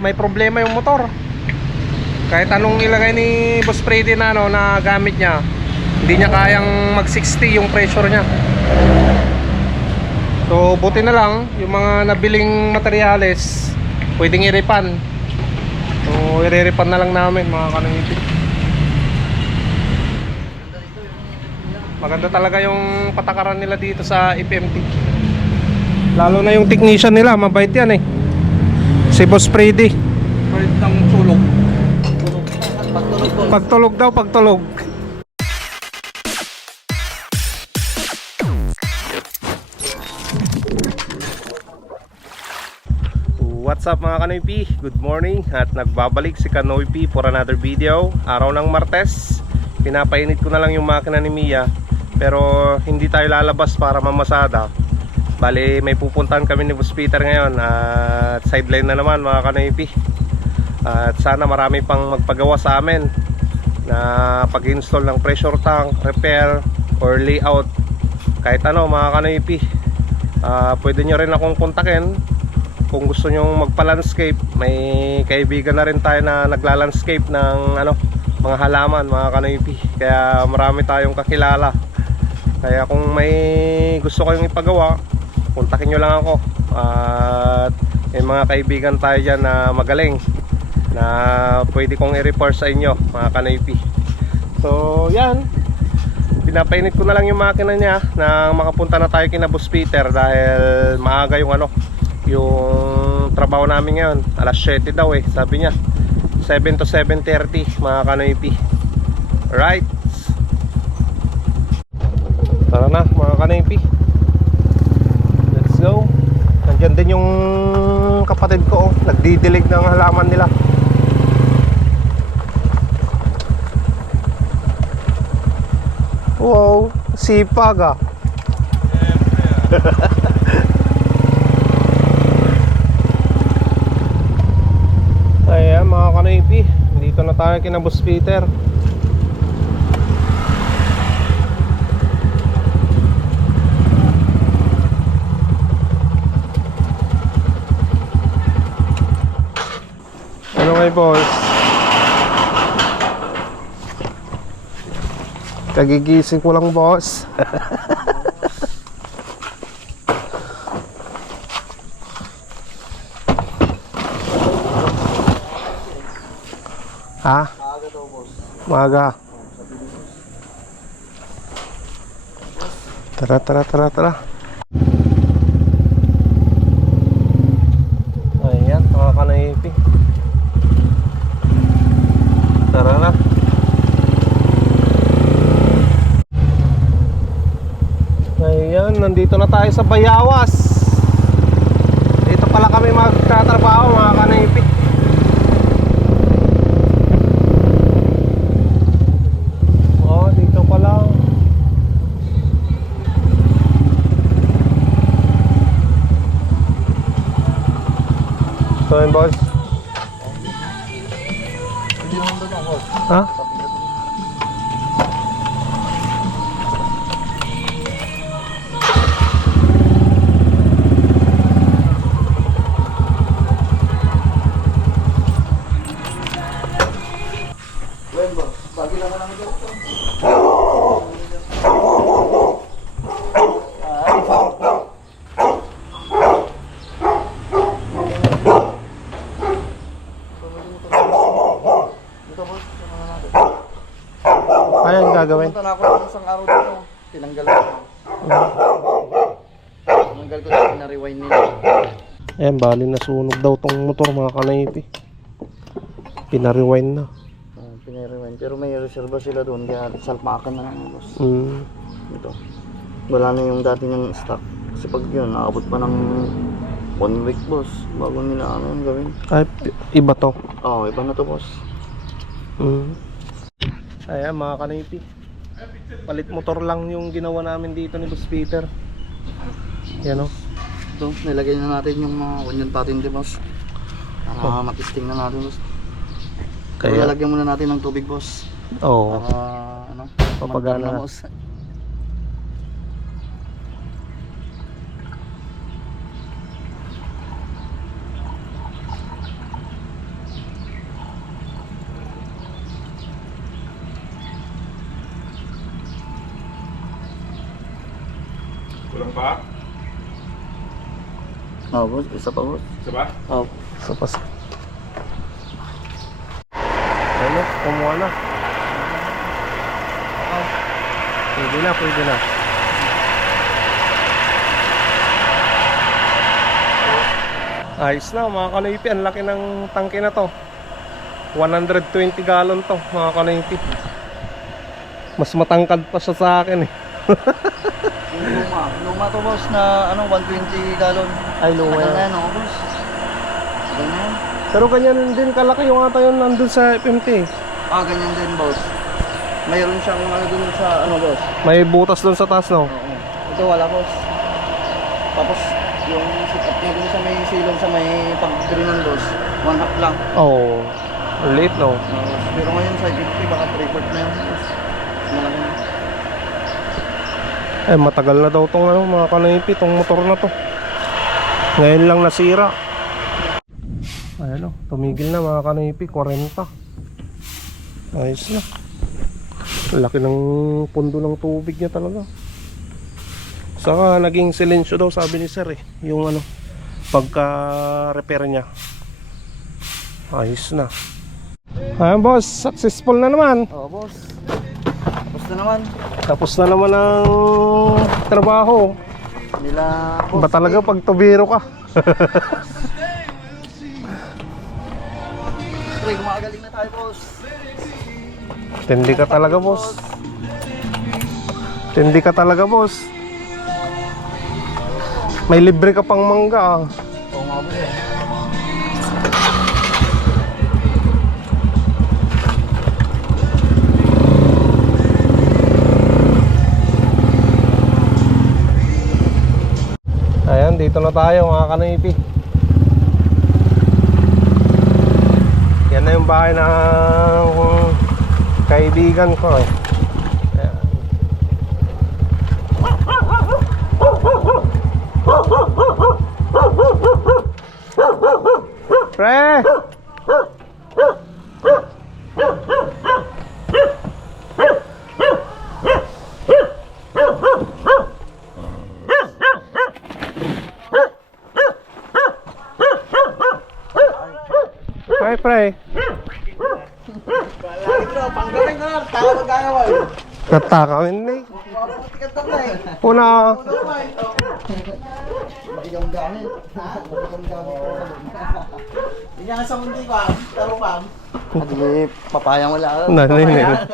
may problema yung motor. Kahit anong ilagay ni Boss Freddy na, na gamit niya, hindi niya kayang mag 60 yung pressure niya. So buti na lang yung mga nabiling materyales pwedeng i-repan. So i-repan na lang namin mga kanangiti. Maganda talaga yung patakaran nila dito sa FMT. Lalo na yung technician nila, mabait yan eh. Si Boss Freddy. Bait ng tulog. Pagtulog daw, pagtulog. What's up mga Kanoy P? Good morning at nagbabalik si Kanoy P for another video. Araw ng Martes. Pinapainit ko na lang yung makina ni Mia, pero hindi tayo lalabas para mamasada. Bali may pupuntahan kami ni Boss Peter ngayon at sideline na naman mga Kanoy P. At sana marami pang magpagawa sa amin na pag-install ng pressure tank, repair or layout, kahit ano mga Kanoy P. Pwede nyo rin akong kontakin kung gusto nyo magpa-landscape. May kaibigan na rin tayo na nagla-landscape ng mga halaman mga Kanoy P. Kaya marami tayong kakilala. Kaya kung may gusto kayong ipagawa, kontakin nyo lang ako. At may mga kaibigan tayo dyan na magaling na pwede kong i-repair sa inyo mga Kanoy P. So yan, pinapainit ko na lang yung makina niya na makapunta na tayo kina Boss Peter dahil maaga yung yung trabaho namin ngayon. Alas 7 daw eh, sabi niya 7 to 7:30 mga Kanoy P. Alright, tara na mga Kanoy P, let's go. Nandiyan din yung kapatid ko, nagdidilig ng halaman nila. Wow, sipag ah. Ayan mga Kanoy P, dito na tayo kina Boss Peter. Ano kayo boss? Kagigising ko lang boss. Ha? Maaga daw, boss. Maaga. Tara. Ayan, mga Kanoy P. Tara na. Ayan, nandito na tayo sa Bayawas. Dito pala kami magtatrabaho mga Kanoy P. So yun boss. Hindi naman doon ako, boss. Ha? Well, boss. Bagi lang lang ito. Ayan gagawin. Punta na ako ng isang araw dito. Tinanggal ko. Tinanggal ko dito, na-rewind nila. Ayan, bali nasunog daw tong motor mga Kanoy P. Pina-rewind na. Pina-rewind. Pero may reserva sila doon. Kaya salpakan na lang, boss. Ito. Wala na yung dati ng stock. Kasi pag yun, nakabot pa ng 1 week, boss. Bago nila yung gawin. Ay, iba to. Oo, iba na to, boss. Ayan mga Kanoy P, palit motor lang yung ginawa namin dito ni Boss Peter. Yan o. Ito, nilagay na natin yung mga onion patin, boss. Para matisting na natin, boss. Kaya lalagyan muna natin ng tubig, boss. Oo. Para Papagana na. boss. Ano ba? Oo, boss. Isa pa, boss. Isa ba? Oo. Isa pa. Ano? Kumuha na. Pwede na, pwede na. Ayos na mga kanoypi, ang laki ng tangke na to. 120 gallon to mga kanoypi. Mas matangkad pa siya sa akin eh. Yung luma to, boss, na 120 gallon. Ay, luma yan. Ganyan, oo, boss. Ganyan. Pero ganyan din kalaki yung ata yun nandun sa FMT. Ganyan din, boss. Mayroon siyang dun sa boss. May butas dun sa taas, no? Oo. Ito wala, boss. Tapos yung sit-up niya dun sa may silong sa may pag-grinan, boss. 1/2 lang. Oh, late no? Pero ngayon sa 50 baka 3/4 na yun, boss. Malaki na. Eh, matagal na daw tong mga kanoypi, tong motor na to. Ngayon lang nasira. Ayan o, tumigil na mga kanoypi, 40. Ayos na. Laki ng pundo ng tubig niya talaga. Saka naging silensyo daw sabi ni sir eh. Yung pagka repair niya. Ayos na. Ayan boss, successful na naman. Oo, boss. Tapos na naman. Tapos na naman ang trabaho. Nila, boss. Ba talaga pag tubiro ka? Pre, gumagaling na tayo, boss. Tindi ka talaga boss. Tindi ka talaga boss. May libre ka pang mangga ah. Oo nga, boss eh. Ayan, dito na tayo mga kanoypi. Yan na yung bahay ng kaibigan ko eh. Ayan. Pre! Pre! Panggaling na lang, tao magkakawa eh. Natakawin na eh. Mabuti na eh. Una, Mabigang gamit. Mabigang gamit. Hindi nga sa mundi pa, taro pa. Hindi, papayang wala. Nanay.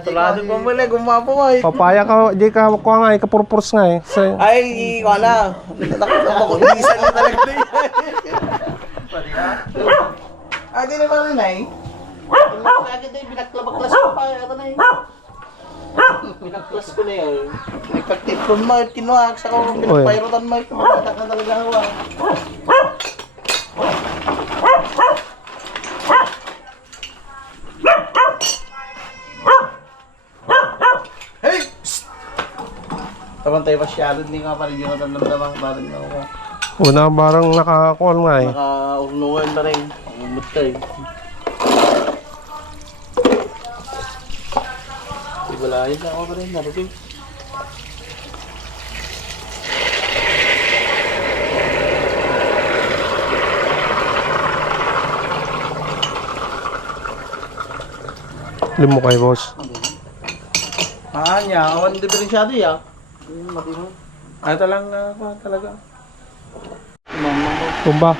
Tulado pa muli, gumapo mo eh. Papaya ka, di ka kuha nga eh, kapurpurs nga eh. Ay, wala. Nakita ko, isa na talaga na yan. Di na ba rin ay? Agad ay binaklabaklas ko pa. Ito na eh. Binaklas ko na yun. Nagpagtip ko mo, kinuha. Sa ko, pinagpairutan mo. Tumatak na talaga ako. Hey! Tamang tayo masyado, hindi nga pa rin yung natandamdamang parang na ako. Una barang nakakuha nga eh. Naka-urungan pa rin. Umut ka eh. Ibalayan na ako pa rin, narating. Limo kay boss. Niya, awan diferensyado ya. Mati mo. Ito lang talaga. Mama ko. Tumba.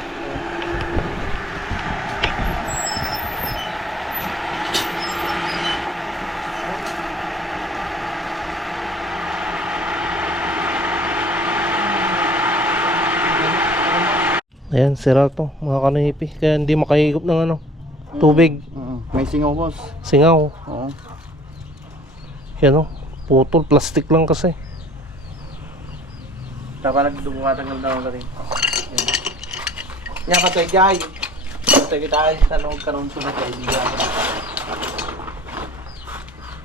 Ayan, sira to mga kanoypi. Kaya hindi makahigop ng tubig. May singaw, boss. Singaw. Oo. Yan o, putol, plastic lang kasi. Dapat nagdumumatang na ako rin. Nga pa tayo, guys. Patay kita ay tanong karoon sa kaibigan.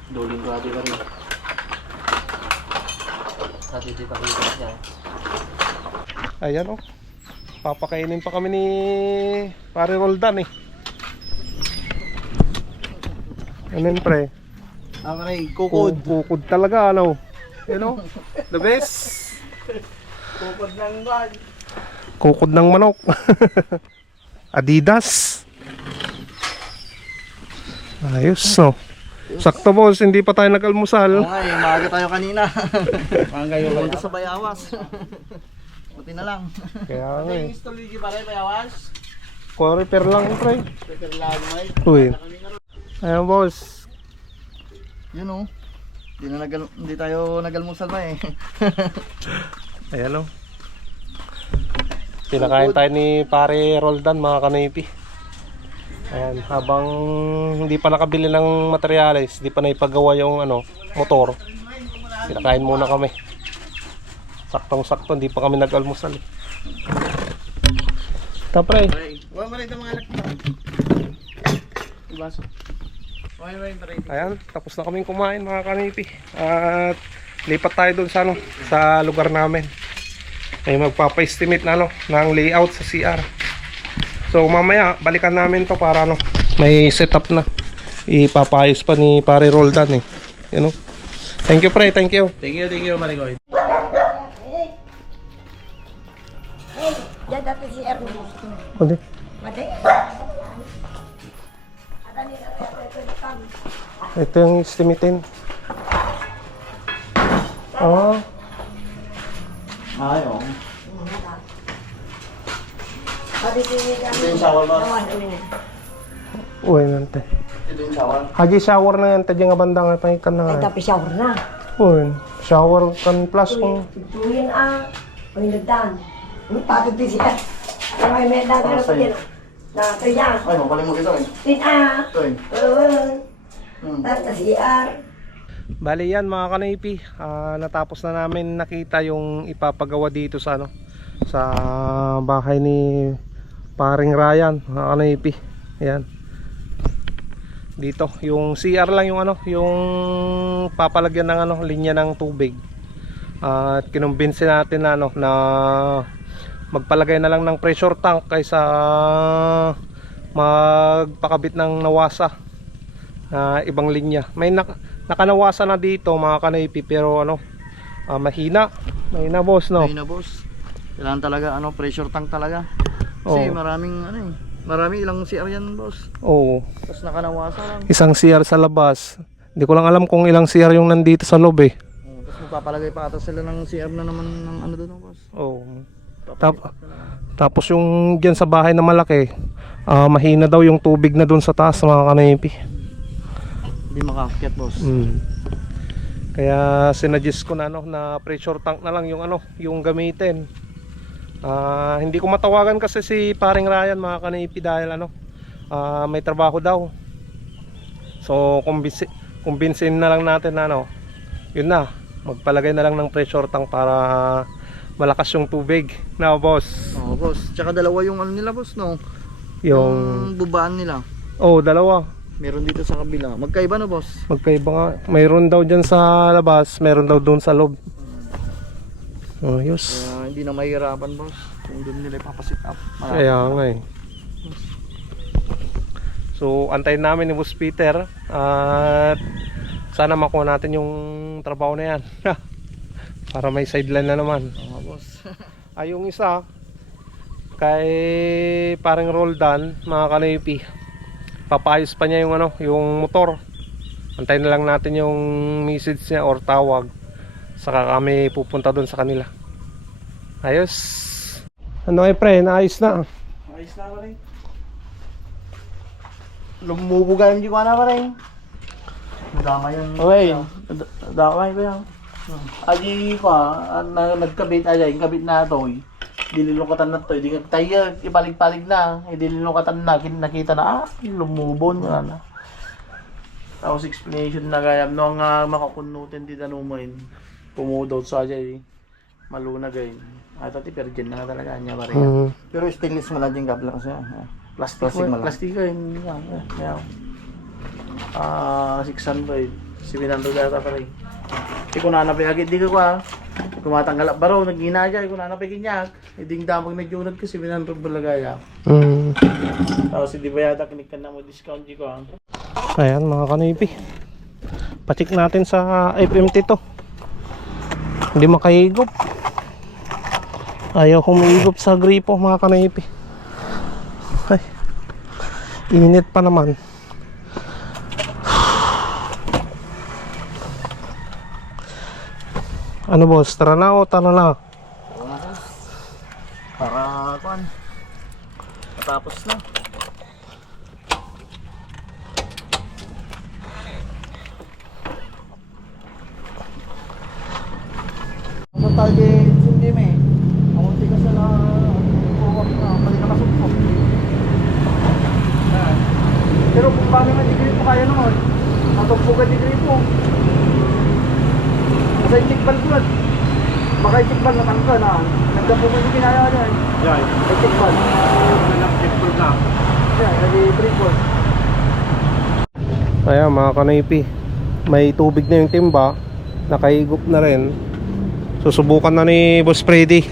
Duling ko ati pa rin. Ati di pa rin niya. Ayan o, papakainin pa kami ni Pare Roldan eh. Ano yun pre? Rin, kukod. Kukod talaga ano. You know, the best. Kukod ng bag. Kukod ng manok. Adidas. Ayos, no? Sakto boss, hindi pa tayo nag-almusal. Oo nga, maaga tayo kanina. Maaga yung punta sa Bayawas. Buti na lang. Kaya nga eh. Istoligi pa rin, Bayawas. Repair lang, pre. Peter Lagmay. Uy. Ayan boss. Yun oh. Hindi tayo nag-almusal pa eh. Ayan o. Pinakain tayo ni pare Roldan, mga kanipi. Ayan, habang hindi pa nakabili ng materyales, hindi pa naipagawa yung motor, pinakain muna kami. Saktong-sakto, hindi pa kami nag-almusal eh. Tapre. Huwag mo rin ito mga anak mo. Ibaso. Ayan, tapos na kaming kumain, mga kanipi. At lipat tayo dun sa sa lugar namin. May magpapa-estimate na ng layout sa CR. So mamaya balikan namin to para may setup na. Ipapayos pa ni pare Roldan eh. You know? Thank you pre, thank you. Thank you, Marigoy. Yan dati si Erno. Hindi. Mati. Ito yung estimatein. Oh. Ay, oh. Pati si Ito yung shower boss. Uy, nante. Ito yung shower. Haji shower na yan, tadya nga bandang ay pangikan na ay nga. tapi shower na. Uy, shower kan plus kung Tutuin pangilagdan. Patod din siya. Ay may dagdag Sa'yo. din. Na kaya. Ay, mapaling mo ito eh. Tin Ito eh. Tata si R. Bali yan mga kanipi, natapos na namin nakita yung ipapagawa dito sa sa bahay ni paring Ryan, mga kanipi. Ayan. Dito yung CR lang yung yung papalagyan ng linya ng tubig. At kinumbinsi natin na na magpalagay na lang ng pressure tank kaysa magpakabit ng nawasa na ibang linya. May nakanawasa na dito mga kanipi, pero mahina boss, no? Mahina boss. Kailangan talaga pressure tank talaga. Kasi Oo. maraming ilang CR yan boss. Oo. Tapos nakanawasa lang. Isang CR sa labas. Hindi ko lang alam kung ilang CR yung nandito sa loob eh. Tapos magpapalagay pa ata sila ng CR na naman ng doon boss. Oo. Tapos yung dyan sa bahay na malaki, mahina daw yung tubig na dun sa taas mga kanipi. Hindi makaakyat boss. Kaya sinuggest ko na na pressure tank na lang yung yung gamitin. Hindi ko matawagan kasi si paring Ryan mga kanipi dahil may trabaho daw. So kumbinsin na lang natin na yun na, magpalagay na lang ng pressure tank para malakas yung tubig na boss. Oo boss. Tsaka dalawa yung nila boss, no? Yung bubaan nila. dalawa. Meron dito sa kabila. Magkaiba na boss. Magkaiba nga. Mayroon daw dyan sa labas, mayroon daw doon sa loob. Ayos. Hindi na mahirapan boss. Kung doon nila ipapasit up. Kaya nga eh. So antayin namin ni Boss Peter at sana makuha natin yung trabaho na yan. Para may sideline na naman. Oo boss. Yung isa kay parang Roldan, mga kanipi, papayos pa niya yung yung motor. Antayin na lang natin yung message niya or tawag, saka kami pupunta doon sa kanila. Ayos. Pre, naayos na. Ayos na pa rin. Lumubugan yung na pa rin. Nadama yung... Okay, dakay ba yan? Aji ko nagkabit aja, yung kabit na ito, dililukatan na ito, di tayo ipalig-palig na, dililukatan na, nakita na, lumubon na. Tapos explanation na gaya, nung makakunutin di danumain, pumudot sa aja, malunag ay. At ati pergen na talaga niya ba rin. Pero stainless mo lang yung gabla kasi. Plastic mo lang. plastic yun. Yan. 600, 700 data pa rin. Iko na napigagit di ko kumatanggal baro nagginaya iko na napigинyak iding damag na junod ko 700 balagaya. Tapos hindi ba yata kinikan na mo discount di ko Ayan mga kanipi, pacheck natin sa FMT to. Hindi makahigop. Ayaw humigop sa gripo mga kanaypi. Ay, init pa naman. Ano boss, tara na o tara na? Para kuan. Matapos na. Sa tali, hindi may. Ang unti ka sa na puwak na, balik ka masukpok. Pero kung paano man degree po kaya naman, matugpugan degree po. Sa itikbal ko yan. Baka itikbal na tangka na. Nagdapugan yung kinaya niya eh. Yan, Itikbal. nag-checkpoint na. Yan, nag-triple. Ayan mga kanaypi, may tubig na yung timba, nakaigop na rin. Susubukan na ni Boss Freddy.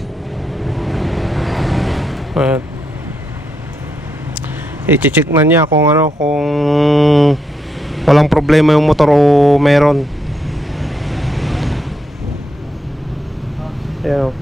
Ayan. I-check na niya kung ano, kung walang problema yung motor o meron. Ayan.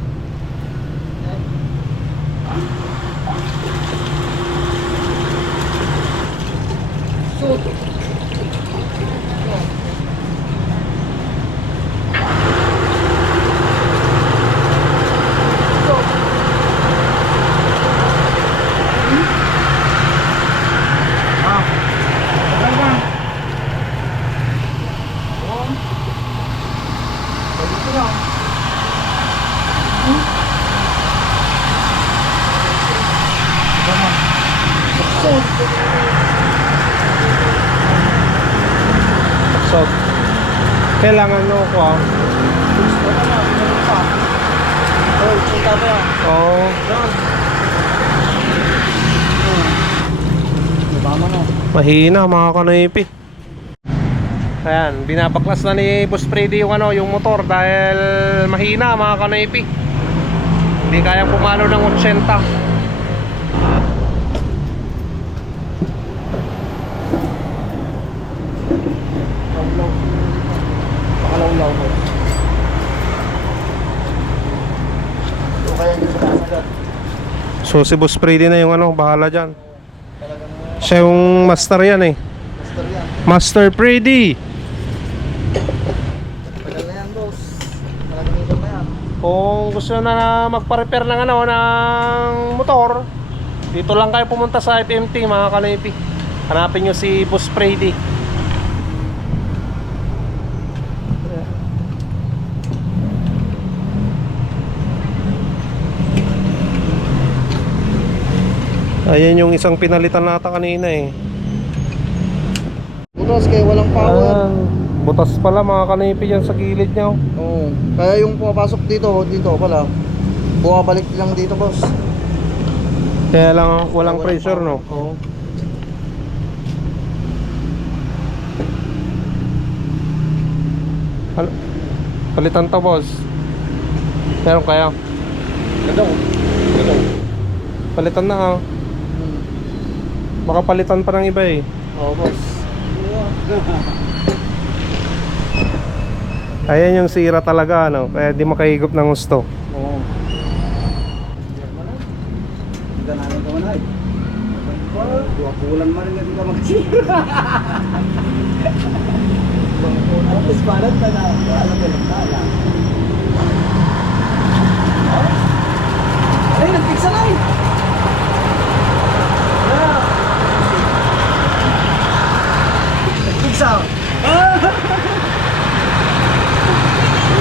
So, kailangan nyo ko oh. Mahina mga kanaypi. Ayan, binabaklas na ni Boss Freddy yung ano, yung motor dahil mahina mga kanaypi. Hindi kayang pumalo ng 80. Pakalaw-law mo. So kaya hindi sa kasagat. So si Boss Freddy na yung ano, bahala dyan. Siya yung master yan eh. Master yan. Master Freddy. Tagal na yan, boss. Talagang ito na yan. Kung gusto na magpa-repair ng ano, ng motor, dito lang kayo pumunta sa FMT mga kanaypi. Hanapin nyo si Boss Freddy. Ayan yung isang pinalitan nata kanina eh. Butas kaya walang power. Butas pala mga kanaypi dyan sa gilid niya. Oo. Kaya yung pumapasok dito pala. Bumabalik lang dito, boss. Kaya lang walang pressure no. Oo. Palitan to boss. Meron kaya? Palitan na ah. Baka palitan pa ng iba eh. Oo, boss. Ayan yung sira talaga ano. Kaya di makahigop ng gusto. Oo. Ganahan ka man ay. Dua bulan man nga di ka magsira. Tapos balat na na. Alam ka lang tala. Ay, nagpiksa na eh. Nagpiksa.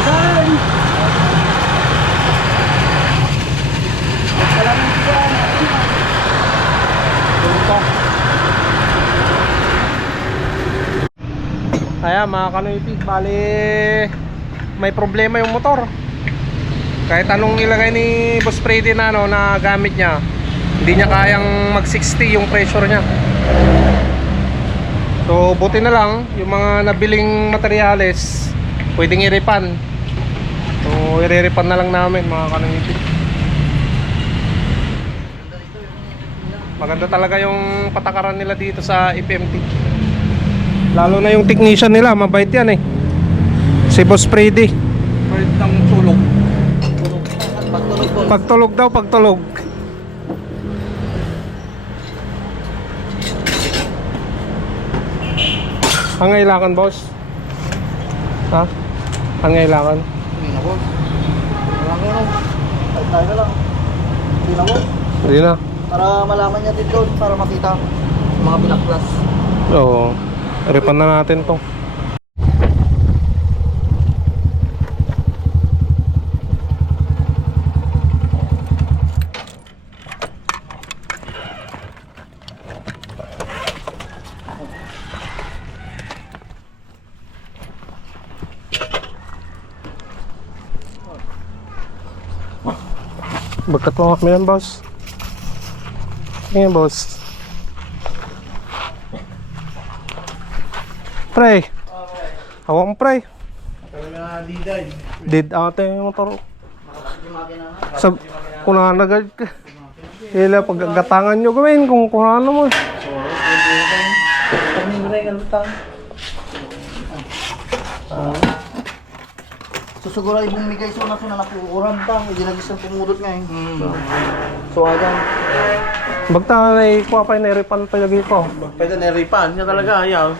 Isan. Salamat ka. Ayan mga kanaypi, bali may problema yung motor. Kahit anong ilagay ni Boss Freddy na, ano, na gamit niya, hindi niya kayang mag 60 yung pressure niya. So buti na lang yung mga nabiling materyales pwedeng i-repan. So i-repan na lang namin mga kanaypi. Maganda talaga yung patakaran nila dito sa FMT. Lalo na yung technician nila, mabait yan eh. Si Boss Freddy. Pwede ng tulog. Pagtulog daw, pagtulog. Ang kailangan, boss? Ha? Ang kailangan? Hindi na, boss. Walang ganun. Ay, tayo na lang. Hindi na, boss. Hindi na. Para malaman niya din doon, para makita yung mga pinaklas. Oo. Ripan na natin to. Bagkat mo kami yan, boss. Ngayon, boss. Pre. Hawak mo, pre. Did ate yung motor. Sa kunahan na agad ka. Hila, paggatangan nyo gawin kung kunahan mo. Susuguro ay bumigay sa una na napukuran ta. Hindi nagis ng pumudot nga eh. So, ayan. Bagta na ikuha pa yung naripan pa lagi ko. Pwede neripan niya talaga, ayaw.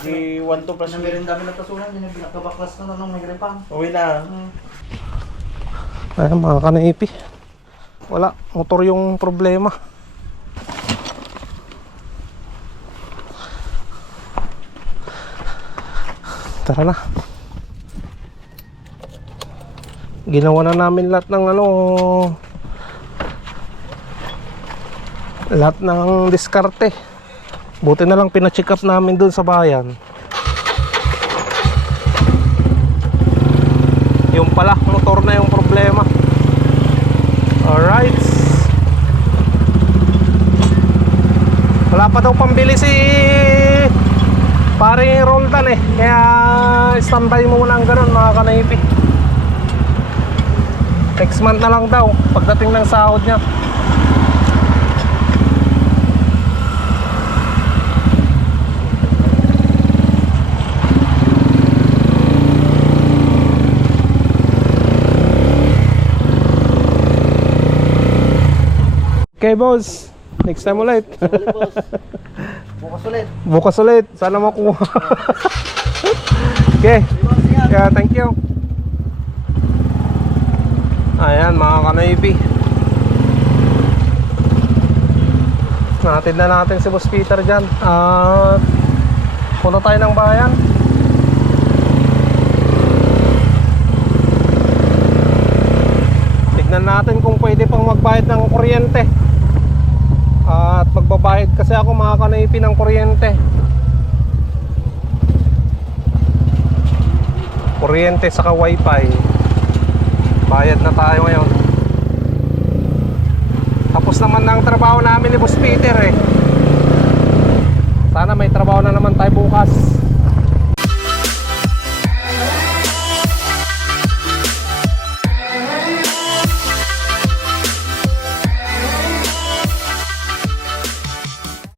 Di 1-2 plus Kasi meron kami natasunan, yun yung pinakabaklas na nung may gripang. Uwi na. Ay, mga kanaipi. Wala, motor yung problema. Tara na. Ginawa na namin lahat ng lahat ng diskarte. Buti na lang pina-check up namin dun sa bayan. Yung pala, motor na yung problema. Alright. Wala pa daw pambili si paring Roldan eh. Kaya standby muna ang ganun mga kanaipi. Next month na lang daw pagdating ng sahod niya. Okay, boss. Next time ulit. Ulit, boss. Bukas ulit. Bukas ulit. Sana makuha. Okay. Yeah, thank you. Ayan, mga kanaypi. Natin na natin si Boss Peter dyan. At punta tayo ng bayan. Tignan natin kung pwede pang magbayad ng kuryente. At magbabayad kasi ako mga kanaypi ng kuryente. Kuryente saka wifi. Bayad na tayo ngayon. Tapos naman ng trabaho namin ni Boss Peter eh. Sana may trabaho na naman tayo bukas.